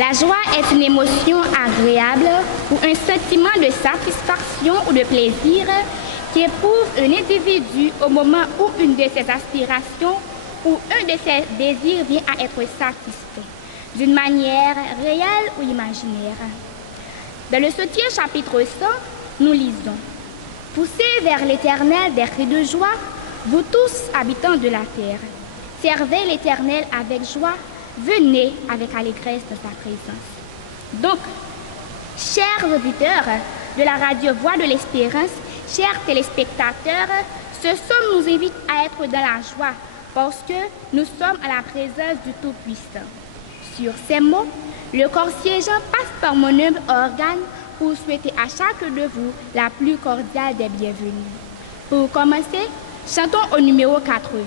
La joie est une émotion agréable ou un sentiment de satisfaction ou de plaisir qu'éprouve un individu au moment où une de ses aspirations ou un de ses désirs vient à être satisfait, d'une manière réelle ou imaginaire. Dans le Psaume chapitre 100, nous lisons « Poussez vers l'Éternel des cris de joie, vous tous habitants de la terre. Servez l'Éternel avec joie, venez avec allégresse dans sa présence. » Donc, chers auditeurs de la radio Voix de l'Espérance, chers téléspectateurs, ce somme nous invite à être dans la joie parce que nous sommes à la présence du Tout-Puissant. Sur ces mots, le corps siégeant passe par mon humble organe pour souhaiter à chacun de vous la plus cordiale des bienvenues. Pour commencer, chantons au numéro 80.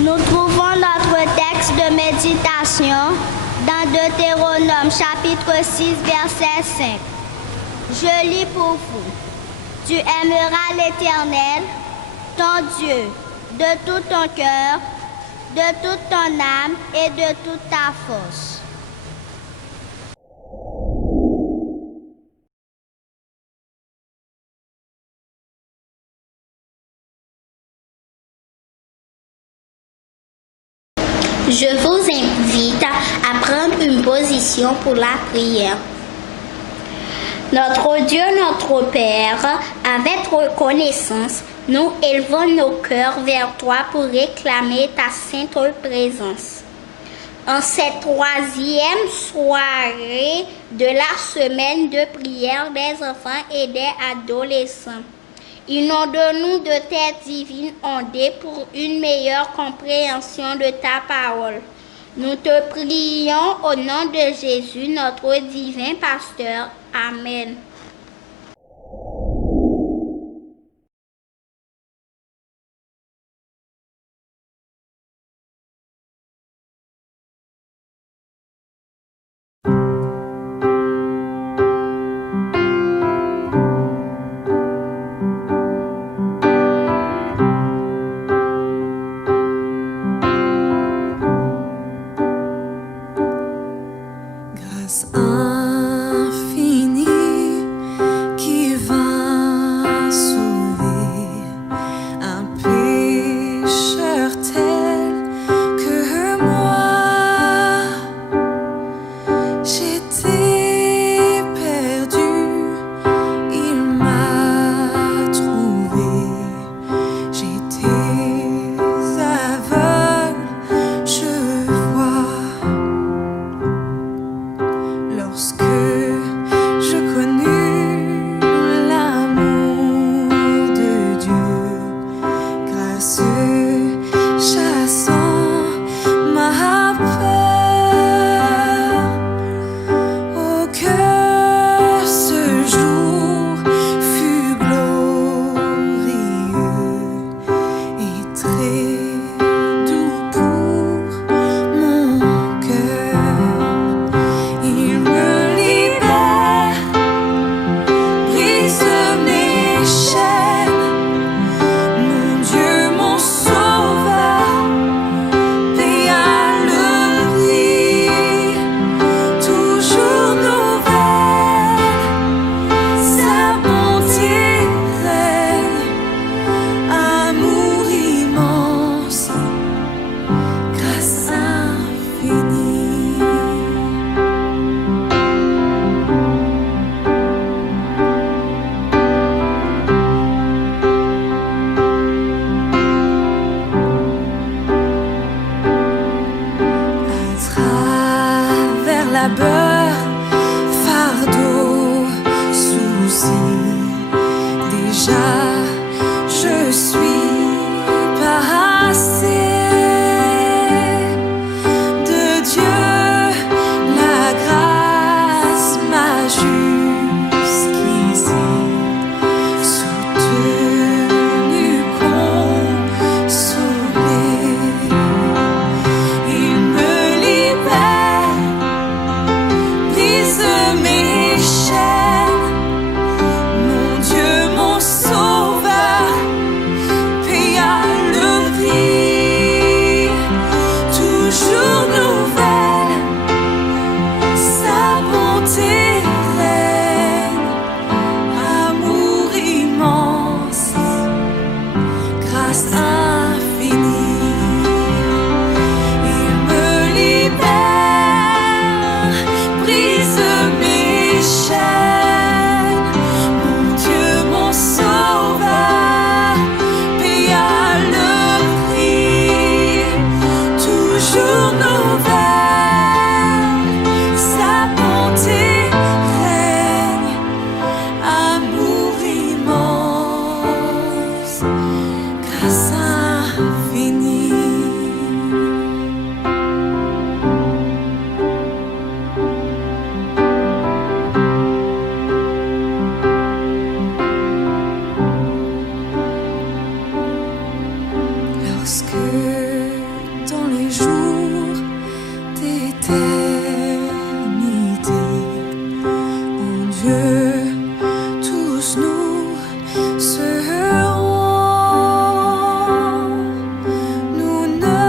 Nous trouvons notre texte de méditation dans Deutéronome chapitre 6 verset 5. Je lis pour vous. Tu aimeras l'Éternel, ton Dieu, de tout ton cœur, de toute ton âme et de toute ta force. Je vous invite à prendre une position pour la prière. Notre Dieu, notre Père, avec reconnaissance, nous élevons nos cœurs vers toi pour réclamer ta sainte présence. En cette troisième soirée de la semaine de prière des enfants et des adolescents, inonde-nous de tes divines ondées pour une meilleure compréhension de ta parole. Nous te prions au nom de Jésus, notre divin pasteur. Amen. J'étais labeur, fardeau, souci. Déjà, je suis passée de Dieu, la grâce m'a jusqu'ici soutenu, consolé. Il me libère, brise mes chaînes. Mon Dieu, mon sauveur, paya le prix. Toujours nouvelle, sa bonté règne. Amour immense, grâce infinie. Il me libère, brise mes chaînes. Mon Dieu, mon sauveur, paya le prix. Toujours nouvelle, sa bonté règne. Amour immense, grâce infinie. Lorsque dans les jours d'éternité, mon Dieu, tous nous serons, nous ne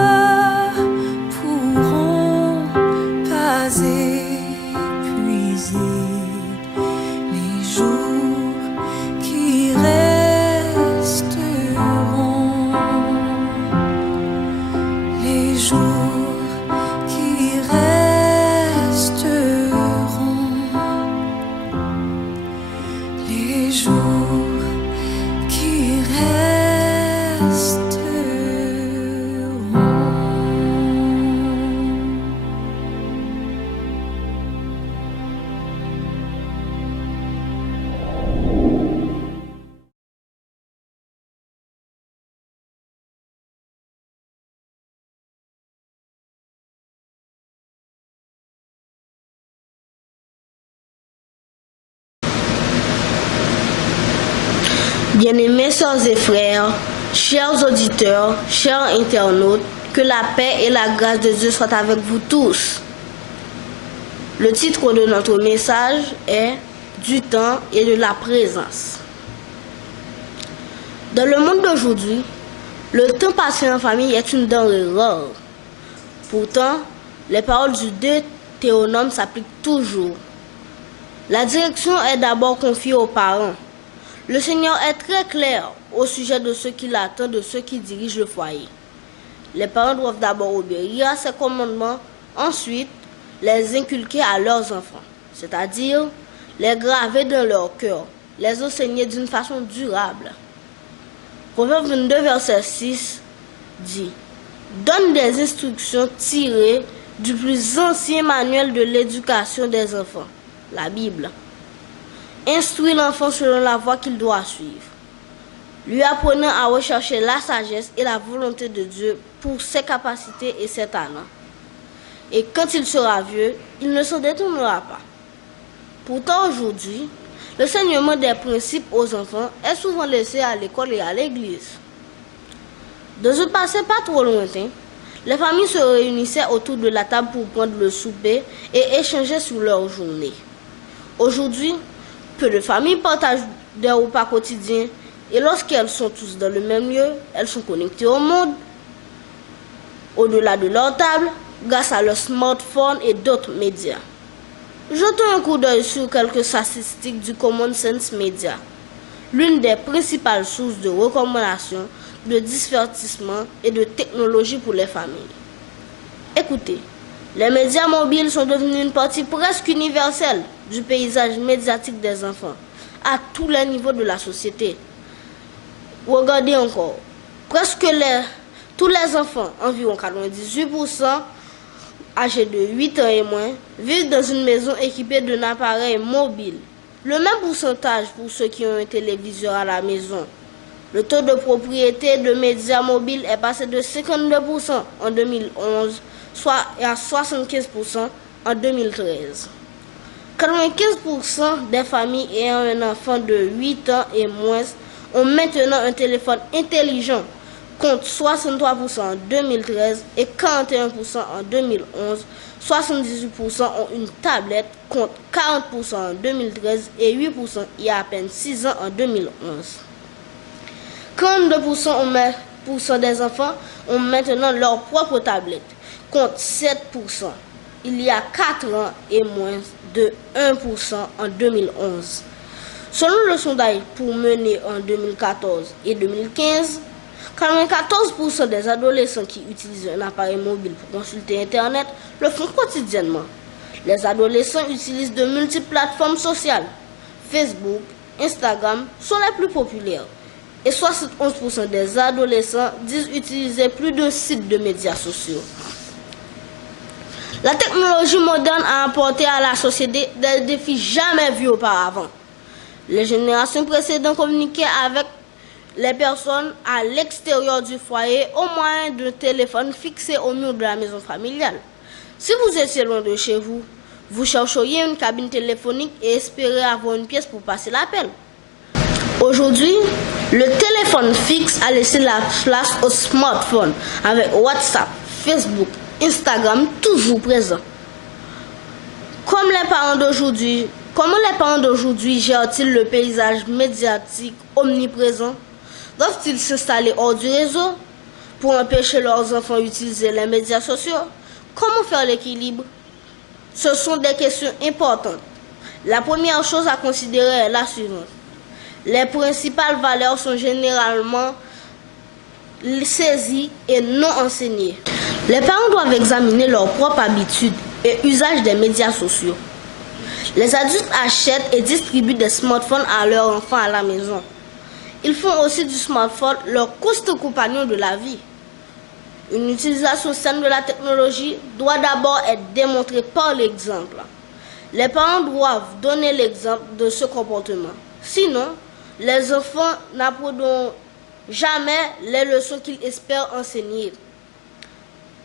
pourrons pas épuiser les jours qui resteront, les jours qui resteront, les jours qui resteront. Bien-aimés sœurs et frères, chers auditeurs, chers internautes, que la paix et la grâce de Dieu soient avec vous tous. Le titre de notre message est « Du temps et de la présence ». Dans le monde d'aujourd'hui, le temps passé en famille est une denrée rare. Pourtant, les paroles du Deutéronome s'appliquent toujours. La direction est d'abord confiée aux parents. Le Seigneur est très clair au sujet de ce qu'il attend de ceux qui dirigent le foyer. Les parents doivent d'abord obéir à ses commandements, ensuite les inculquer à leurs enfants, c'est-à-dire les graver dans leur cœur, les enseigner d'une façon durable. Proverbe 22, verset 6 dit « Donne des instructions tirées du plus ancien manuel de l'éducation des enfants, la Bible. Instruis l'enfant selon la voie qu'il doit suivre, lui apprenant à rechercher la sagesse et la volonté de Dieu pour ses capacités et ses talents. Et quand il sera vieux, il ne s'en détournera pas. » Pourtant aujourd'hui, l'enseignement des principes aux enfants est souvent laissé à l'école et à l'église. Dans un passé pas trop lointain, les familles se réunissaient autour de la table pour prendre le souper et échanger sur leur journée. Aujourd'hui, peu de familles partagent des repas quotidiens et lorsqu'elles sont tous dans le même lieu, elles sont connectées au monde, au-delà de leur table, grâce à leur smartphone et d'autres médias. Jetons un coup d'œil sur quelques statistiques du Common Sense Media, l'une des principales sources de recommandations, de divertissement et de technologie pour les familles. Écoutez, les médias mobiles sont devenus une partie presque universelle du paysage médiatique des enfants, à tous les niveaux de la société. Regardez encore, tous les enfants, environ 98%, âgés de 8 ans et moins, vivent dans une maison équipée d'un appareil mobile. Le même pourcentage pour ceux qui ont un téléviseur à la maison. Le taux de propriété de médias mobiles est passé de 52% en 2011 soit à 75% en 2013. 95% des familles ayant un enfant de 8 ans et moins ont maintenant un téléphone intelligent, contre 63% en 2013 et 41% en 2011. 78% ont une tablette, contre 40% en 2013 et 8% il y a à peine 6 ans en 2011. 42% des enfants ont maintenant leur propre tablette, contre 7% il y a 4 ans et moins de 1% en 2011. Selon le sondage pour mener en 2014 et 2015, 94% des adolescents qui utilisent un appareil mobile pour consulter Internet le font quotidiennement. Les adolescents utilisent de multiples plateformes sociales. Facebook, Instagram sont les plus populaires. Et 71% des adolescents disent utiliser plus d'un site de médias sociaux. La technologie moderne a apporté à la société des défis jamais vus auparavant. Les générations précédentes communiquaient avec les personnes à l'extérieur du foyer au moyen d'un téléphone fixé au mur de la maison familiale. Si vous étiez loin de chez vous, vous chercheriez une cabine téléphonique et espérez avoir une pièce pour passer l'appel. Aujourd'hui, le téléphone fixe a laissé la place au smartphone avec WhatsApp, Facebook, Instagram toujours présents. Comment les parents d'aujourd'hui gèrent-ils le paysage médiatique omniprésent? Doivent-ils s'installer hors du réseau pour empêcher leurs enfants d'utiliser les médias sociaux? Comment faire l'équilibre? Ce sont des questions importantes. La première chose à considérer est la suivante. Les principales valeurs sont généralement saisies et non enseignées. Les parents doivent examiner leurs propres habitudes et usages des médias sociaux. Les adultes achètent et distribuent des smartphones à leurs enfants à la maison. Ils font aussi du smartphone leur constant compagnon de la vie. Une utilisation saine de la technologie doit d'abord être démontrée par l'exemple. Les parents doivent donner l'exemple de ce comportement. Sinon, les enfants n'apprendront jamais les leçons qu'ils espèrent enseigner.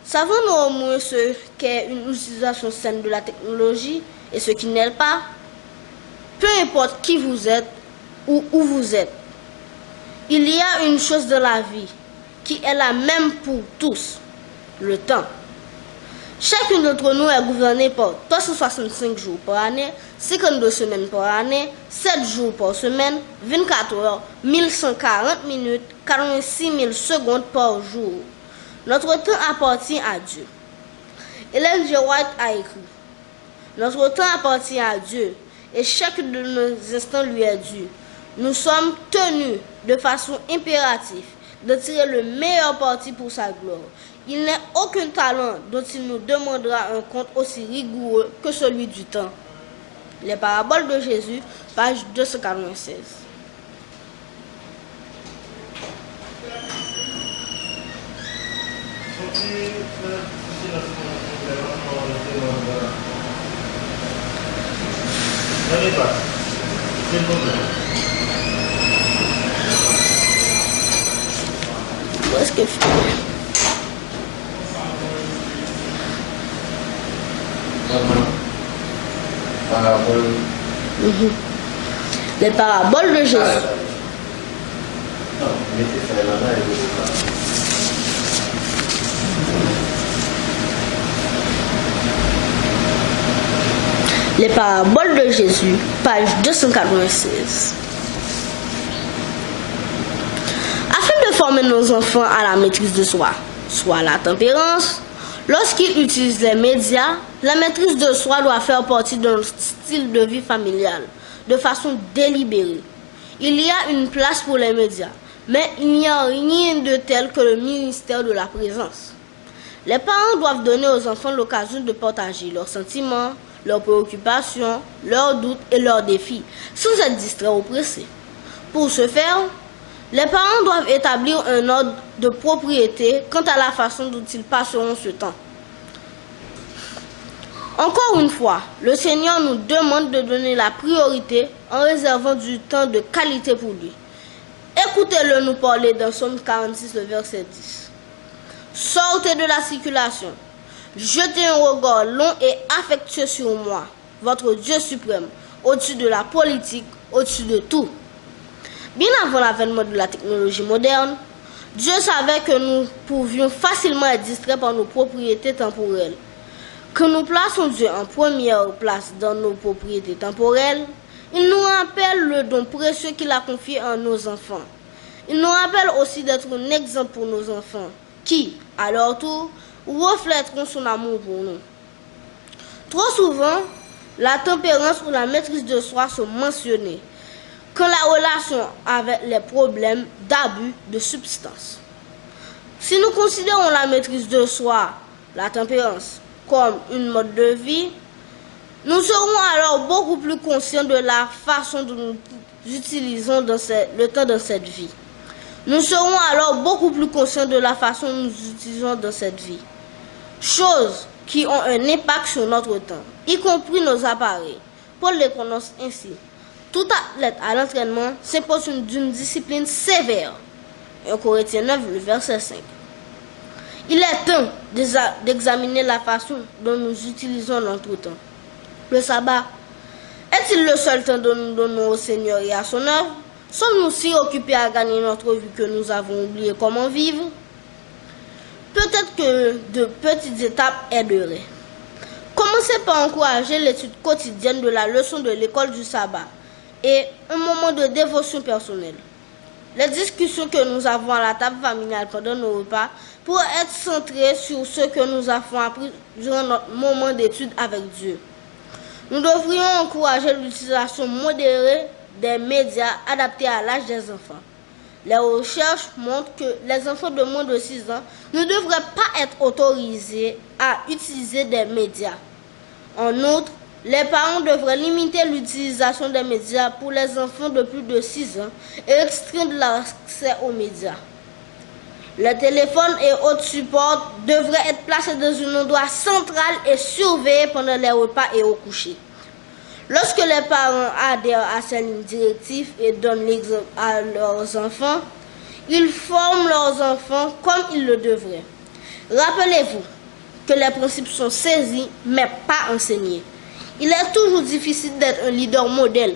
Savons-nous au moins ce qu'est une utilisation saine de la technologie et ce qui n'est pas? Peu importe qui vous êtes ou où vous êtes, il y a une chose dans la vie qui est la même pour tous, le temps. Chacun d'entre nous est gouverné par 365 jours par année, 52 semaines par année, 7 jours par semaine, 24 heures, 1140 minutes, 46 000 secondes par jour. Notre temps appartient à Dieu. Ellen G. White a écrit: notre temps appartient à Dieu et chacun de nos instants lui est dû. Nous sommes tenus de façon impérative de tirer le meilleur parti pour sa gloire. Il n'est aucun talent dont il nous demandera un compte aussi rigoureux que celui du temps. Les paraboles de Jésus, page 296. Où est-ce que je fais? Les paraboles de Jésus. Les paraboles de Jésus, page 296. Afin de former nos enfants à la maîtrise de soi, soit la tempérance, lorsqu'ils utilisent les médias, la maîtrise de soi doit faire partie d'un style de vie familial, de façon délibérée. Il y a une place pour les médias, mais il n'y a rien de tel que le ministère de la présence. Les parents doivent donner aux enfants l'occasion de partager leurs sentiments, leurs préoccupations, leurs doutes et leurs défis, sans être distraits ou pressés. Pour ce faire, les parents doivent établir un ordre de propriété quant à la façon dont ils passeront ce temps. Encore une fois, le Seigneur nous demande de donner la priorité en réservant du temps de qualité pour lui. Écoutez-le nous parler dans Somme 46, le verset 10. Sortez de la circulation, jetez un regard long et affectueux sur moi, votre Dieu suprême, au-dessus de la politique, au-dessus de tout. Bien avant l'avènement de la technologie moderne, Dieu savait que nous pouvions facilement être distraits par nos propriétés temporelles. Que nous plaçons Dieu en première place dans nos propriétés temporelles, il nous rappelle le don précieux qu'il a confié à nos enfants. Il nous rappelle aussi d'être un exemple pour nos enfants, qui, à leur tour, reflèteront son amour pour nous. Trop souvent, la tempérance ou la maîtrise de soi sont mentionnées quand la relation avec les problèmes d'abus de substance. Si nous considérons la maîtrise de soi, la tempérance, comme une mode de vie, nous serons alors beaucoup plus conscients de la façon dont nous utilisons le temps dans cette vie. Nous serons alors beaucoup plus conscients de la façon dont nous utilisons dans cette vie. Choses qui ont un impact sur notre temps, y compris nos appareils. Paul les prononce ainsi. Tout athlète à l'entraînement s'impose d'une discipline sévère. 1 Corinthiens 9, le verset 5. Il est temps d'examiner la façon dont nous utilisons notre temps. Le sabbat, est-il le seul temps dont nous donnons au Seigneur et à son œuvre? Sommes-nous si occupés à gagner notre vie que nous avons oublié comment vivre? Peut-être que de petites étapes aideraient. Commencez par encourager l'étude quotidienne de la leçon de l'école du sabbat et un moment de dévotion personnelle. Les discussions que nous avons à la table familiale pendant nos repas pourraient être centrées sur ce que nous avons appris durant notre moment d'étude avec Dieu. Nous devrions encourager l'utilisation modérée des médias adaptés à l'âge des enfants. Les recherches montrent que les enfants de moins de 6 ans ne devraient pas être autorisés à utiliser des médias. En outre, les parents devraient limiter l'utilisation des médias pour les enfants de plus de 6 ans et restreindre l'accès aux médias. Les téléphones et autres supports devraient être placés dans un endroit central et surveillés pendant les repas et au coucher. Lorsque les parents adhèrent à ces lignes directives et donnent l'exemple à leurs enfants, ils forment leurs enfants comme ils le devraient. Rappelez-vous que les principes sont saisis mais pas enseignés. Il est toujours difficile d'être un leader modèle.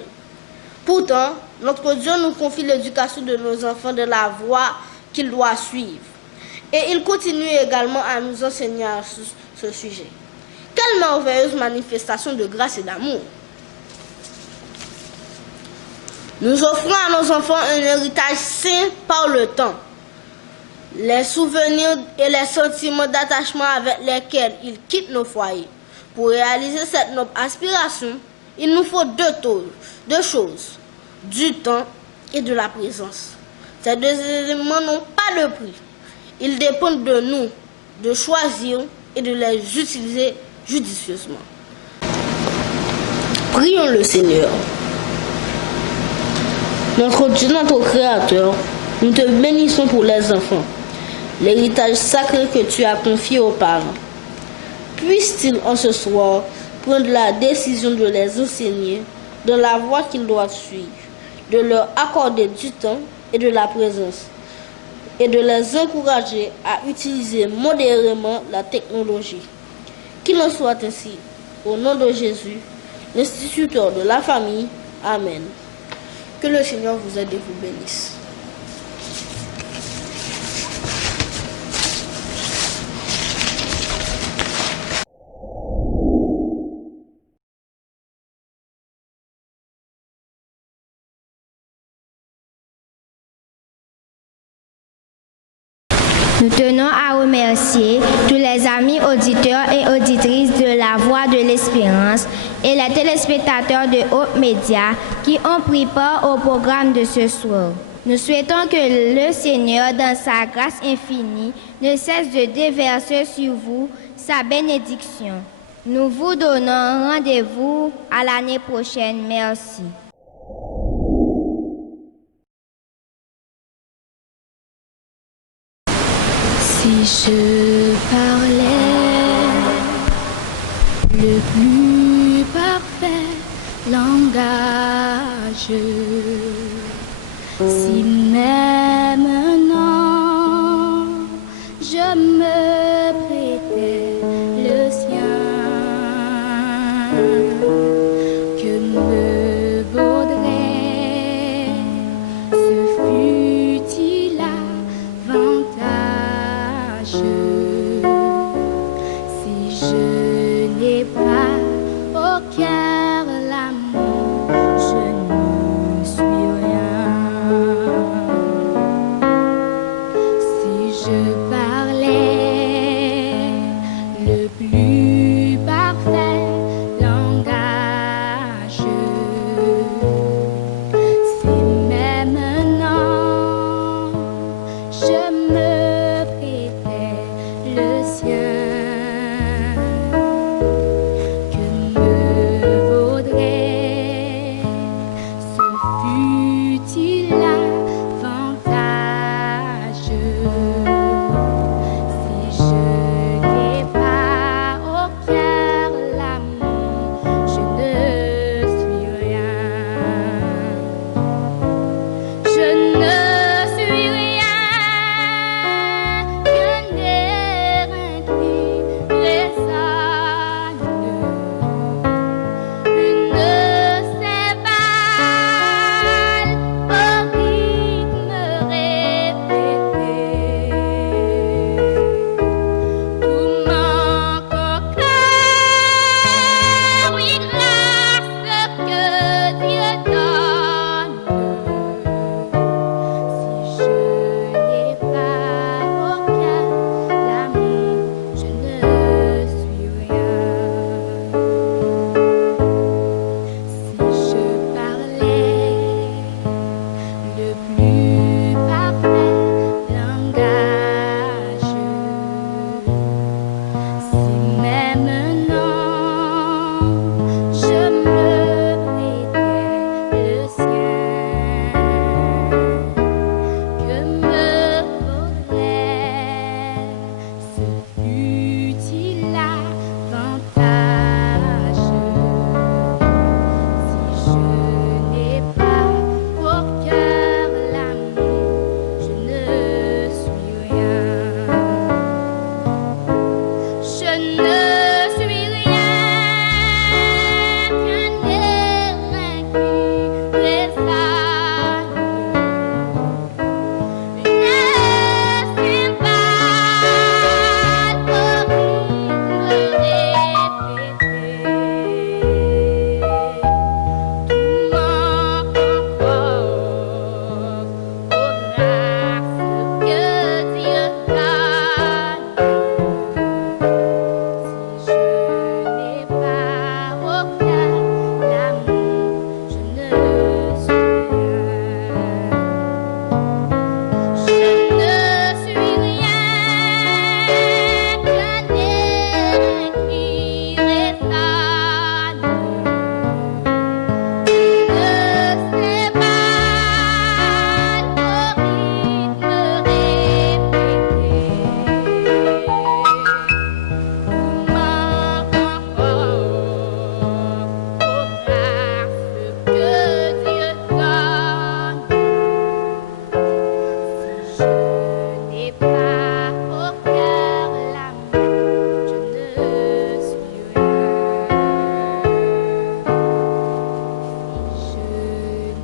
Pourtant, notre Dieu nous confie l'éducation de nos enfants de la voie qu'ils doivent suivre. Et il continue également à nous enseigner à ce sujet. Quelle merveilleuse manifestation de grâce et d'amour! Nous offrons à nos enfants un héritage sain par le temps. Les souvenirs et les sentiments d'attachement avec lesquels ils quittent nos foyers. Pour réaliser cette noble aspiration, il nous faut deux choses, du temps et de la présence. Ces deux éléments n'ont pas de prix. Ils dépendent de nous de choisir et de les utiliser judicieusement. Prions le Seigneur. Notre Dieu, notre Créateur, nous te bénissons pour les enfants, l'héritage sacré que tu as confié aux parents. Puisse-t-il en ce soir prendre la décision de les enseigner dans la voie qu'ils doivent suivre, de leur accorder du temps et de la présence, et de les encourager à utiliser modérément la technologie. Qu'il en soit ainsi, au nom de Jésus, l'instituteur de la famille. Amen. Que le Seigneur vous aide et vous bénisse. Nous tenons à remercier tous les amis auditeurs et auditrices de la Voix de l'Espérance et les téléspectateurs de Hope Media qui ont pris part au programme de ce soir. Nous souhaitons que le Seigneur, dans sa grâce infinie, ne cesse de déverser sur vous sa bénédiction. Nous vous donnons rendez-vous à l'année prochaine. Merci. Si je parlais le plus parfait langage. Si même maintenant je me prêtais le sien, que me vaudrait ce futile avantage si je n'ai pas au cœur l'amour, je ne suis rien. Si je parlais le plus parfait langage, si même maintenant je me prêtais le sien, que me vaudrait ce futile avantage si je n'ai pas au cœur l'amour, je ne suis rien. Je ne suis rien qu'un air intrépidable, une céphale au rythme répété. Tout manque au cœur, oui, grâce que Dieu donne. Si je n'ai pas au cœur l'amour, je ne suis rien. Si je parlais le plus parfait langage, si même maintenant je me prêtais le sien, que me vaudrait ce futile avantage si je n'ai pas au cœur l'amour, je ne suis rien. Je ne suis rien qu'un air inquébrésable, une céphale au rythme répété. Tout manque encore aux grâces que Dieu donne. Si je n'ai pas au cœur l'amour, je ne suis rien. Je ne suis rien qu'un air inquébrésable, une céphale au rythme répété. Tout manque encore aux grâces que Dieu donne. Si je n'ai pas au cœur l'amour, je ne suis rien. Si je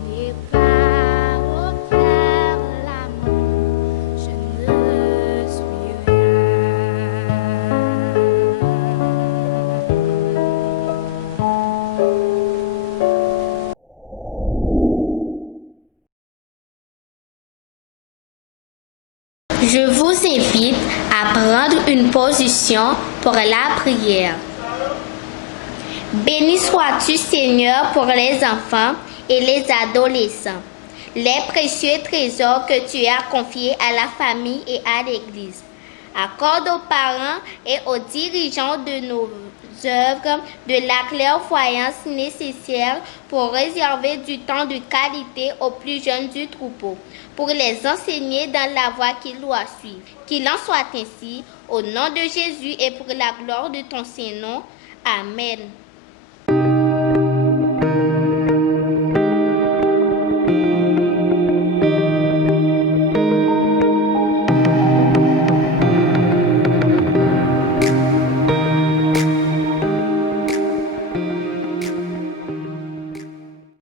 n'ai pas au cœur l'amour, je ne suis rien. Je vous invite à prendre une position pour la prière. Béni sois-tu, Seigneur, pour les enfants et les adolescents, les précieux trésors que tu as confiés à la famille et à l'Église. Accorde aux parents et aux dirigeants de nos œuvres de la clairvoyance nécessaire pour réserver du temps de qualité aux plus jeunes du troupeau, pour les enseigner dans la voie qu'ils doivent suivre. Qu'il en soit ainsi, au nom de Jésus et pour la gloire de ton Saint-Nom. Amen.